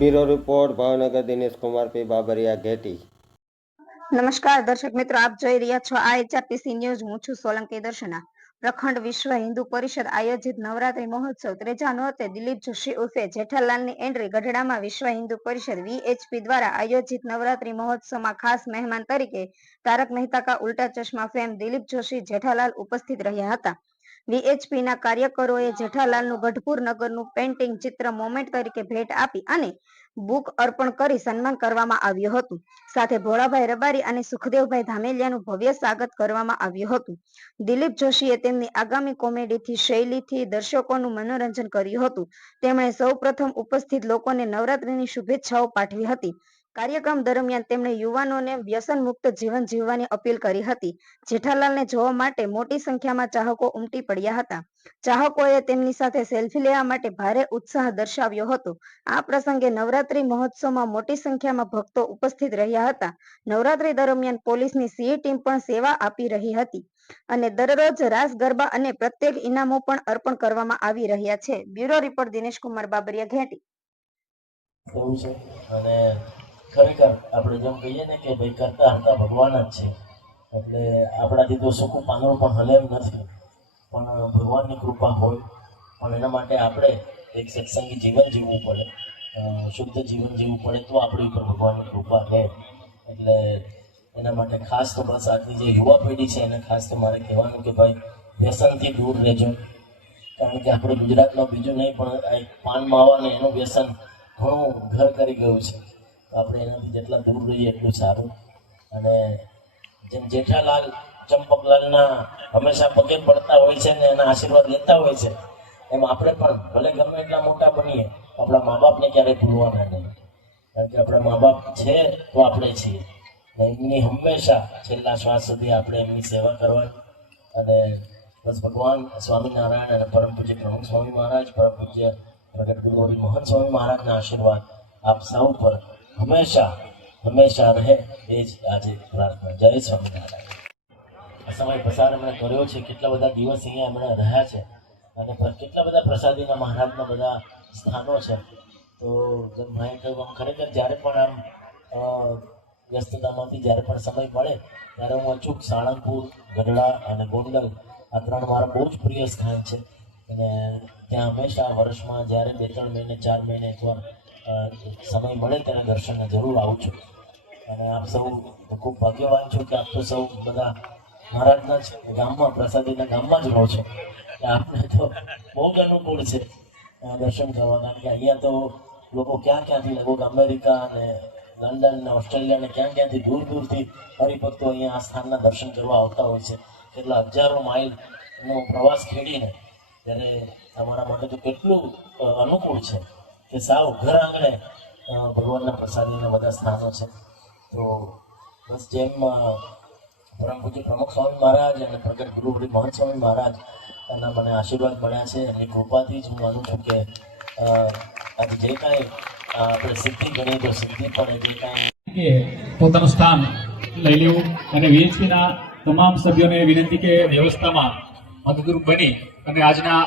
Bureau report, Bhavnagar Dinesh Kumar, P. Babariya, Gheti. નમસ્કાર, દર્શક મિત્રો, આપ જોઈ રહ્યા છો આ એચઆરટીસી ન્યૂઝ. હું છું સોલંકી દર્શના. પ્રખંડ વિશ્વ હિન્દુ પરિષદ આયોજિત નવરાત્રી મહોત્સવ ત્રીજા નોરતે દિલીપ જોશી ઉર્ફે જેઠાલાલની એન્ટ્રી ગઢડામાં વિશ્વ હિન્દુ પરિષદ વીએચપી દ્વારા આયોજિત નવરાત્રી મહોત્સવમાં ખાસ મહેમાન તરીકે તારક મહેતા કા ઉલ્ટા ચશ્મા ફેમ દિલીપ જોશી જેઠાલાલ ઉપસ્થિત રહ્યા હતા. વીએચપી ના કાર્યકરોએ જેઠાલાલનું ગઢપુર નગરનું પેઇન્ટિંગ ચિત્ર મોમેન્ટ તરીકે ભેટ આપી અને બુક અર્પણ કરી સન્માન કરવામાં આવ્યું હતું. સાથે ભોળાભાઈ રબારી અને સુખદેવભાઈ ધામેલિયાનું ભવ્ય સ્વાગત કરવામાં આવ્યું હતું. દિલીપ જોશીએ તેમની આગામી કોમેડીથી, શૈલીથી, દર્શકોનું મનોરંજન કર્યું હતું. તેમણે સૌપ્રથમ ઉપસ્થિત લોકોને નવરાત્રીની શુભેચ્છાઓ પાઠવી હતી. કાર્યક્રમ દરમિયાન તેમણે યુવાનોને વ્યસન મુક્ત જીવન જીવવાની અપીલ કરી હતી. જેઠાલાલને જોવા માટે મોટી સંખ્યામાં ચાહકો ઉમટી પડ્યા હતા. ચાહકોએ તેમની સાથે સેલ્ફી લેવા માટે ભારે ઉત્સાહ દર્શાવ્યો હતો. આ પ્રસંગે નવરાત્રી મહોત્સવમાં મોટી સંખ્યામાં ભક્તો ઉપસ્થિત રહ્યા હતા. નવરાત્રી દરમિયાન પોલીસની સી ટીમ પણ સેવા આપી રહી હતી અને દરરોજ રાસ, ગરબા અને પ્રત્યેક ઇનામો પણ અર્પણ કરવામાં આવી રહ્યા છે. Bureau report Dinesh Kumar Babariya, Gheti. અને ખરેખર આપણે જેમ કહીએ ને કે ભાઈ કરતા હતા ભગવાન જ છે. એટલે આપણાથી તો સૂકું પાંદડું પણ હલે એમ નથી. પણ ભગવાનની કૃપા હોય. પણ એના માટે આપણે એક સત્સંગી જીવન જીવવું પડે. શુદ્ધ જીવન જીવવું પડે તો આપણી ઉપર ભગવાનની કૃપા રહે. એટલે એના માટે ખાસ તો બસ આજની જે યુવા પેઢી છે એને ખાસ તો મારે કહેવાનું કે ભાઈ વ્યસનથી દૂર રહેજો. કારણ કે આપણે ગુજરાતમાં બીજું નહીં, પણ આ એક પાન માવા ને એનું વ્યસન ઘણું ઘર કરી ગયું છે. આપણે એનાથી જેટલા દૂર રહીએ એટલું સારું. અને જેમ જેઠાલાલ, ચંપકલાલના હંમેશા પગે પડતા હોય છે ને એના આશીર્વાદ લેતા હોય છે, એમ આપણે પણ ભલે ગમે એટલા મોટા બનીએ, આપણા મા બાપને ક્યારેય ભૂલવાના નહીં. કારણ કે આપણા મા બાપ છે તો આપણે છીએ. એમની હંમેશા છેલ્લા શ્વાસ સુધી આપણે એમની સેવા કરવાની. અને બસ ભગવાન સ્વામિનારાયણ અને પરમ પૂજ્ય પ્રમુખ સ્વામી મહારાજ, પરમ પૂજ્ય પ્રગટ ગુરુ મોહન સ્વામી મહારાજના આશીર્વાદ આપ સૌ પર હંમેશા હંમેશા રહે એ જ આજે પ્રાર્થના. જય સ્વામિનારાયણ. સમય પસાર એમણે કર્યો છે, કેટલા બધા દિવસ અહીંયા એમણે રહ્યા છે અને કેટલા બધા પ્રસાદીના મહારાજના બધા સ્થાનો છે. તો જેમ ભાઈ કહ્યું આમ ખરેખર જ્યારે પણ આમ વ્યસ્તતામાંથી જ્યારે પણ સમય મળે, ત્યારે હું અચૂક સાળંગપુર, ગઢડા અને ગોંડલ આ ત્રણ મારા બહુ જ પ્રિય સ્થાન છે. અને ત્યાં હંમેશા વર્ષમાં જ્યારે બે ત્રણ મહિને, ચાર મહિને એકવાર સમય મળે તેના દર્શનને જરૂર આવું છું. અને આપ સૌ ખૂબ ભાગ્યવાન છો કે આપ તો સૌ બધા મહારાજના જ ગામમાં, પ્રસાદીના ગામમાં જ રહો છો. આપને તો બહુ જ અનુકૂળ છે દર્શન કરવા. કારણ કે અહીંયા તો લોકો ક્યાં ક્યાંથી, લગભગ અમેરિકા અને લંડન ને ઓસ્ટ્રેલિયા ને ક્યાં ક્યાંથી દૂર દૂરથી હરિભક્તો અહીંયા આ સ્થાનના દર્શન કરવા આવતા હોય છે. કેટલા હજારો માઇલનો પ્રવાસ ખેડીને. ત્યારે તમારા માટે તો કેટલું અનુકૂળ છે. કે સાવ ઘર આંગણે ભગવાનના પ્રસાદીના બધા સ્થાનો છે. તો બસ જેમ પરમ પૂજ્ય પ્રમુખ સ્વામી મહારાજ અને પ્રગટ ગુરુ હરિ મહંત સ્વામી મહારાજ એના મને આશીર્વાદ મળ્યા છે. એમની કૃપાથી જ હું માનું છું કે આજે જે કાંઈ આપણે સિદ્ધિ ગણીએ તો સિદ્ધિ પણ જે કાંઈ પોતાનું સ્થાન લઈ લેવું અને વીએચપીના તમામ સભ્યોને વિનંતી કે વ્યવસ્થામાં મદદરૂપ બની અને આજના